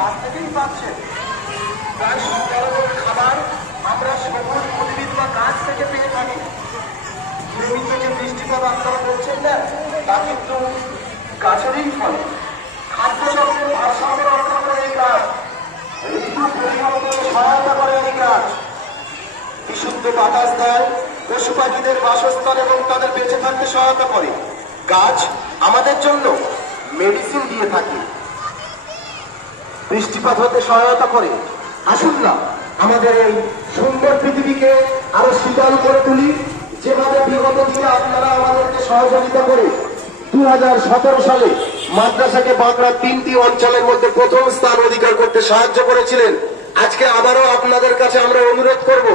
গাছ থেকেই পাচ্ছেন। প্রায় সব ধরনের খাবার আমরা সবুজ উদ্ভিদ বা গাছ থেকে পেয়ে থাকি। নিয়মিত যে বৃষ্টিপাত আপনারা বলছেন না, তা কিন্তু গাছেরই ফল। খাদ্য চক্রের ভারসাম্য রক্ষা করে এই গাছ, ঋতু পরিবর্তনে সহায়তা করে এই গাছ, বিশুদ্ধ বাতাস দেয়, পশু পাখিদের বাসস্থান এবং তাদের বেঁচে থাকতে সহায়তা করে। গাছ আমাদের জন্য মেডিসিন দিয়ে থাকে, বৃষ্টিপাত হতে সহায়তা করে। আসুন না আমাদের এই সুন্দর পৃথিবীকে আরো শীতল করে তুলি, যেভাবে বিগত দিনে আপনারা আমাদেরকে সহযোগিতা করে 2017 সালে মাদ্রাসাকে বাঁকুড়ার 3টি অঞ্চলের মধ্যে প্রথম স্থান অধিকার করতে সাহায্য করেছিলেন। আজকে আবারও আপনাদের কাছে আমরা অনুরোধ করব,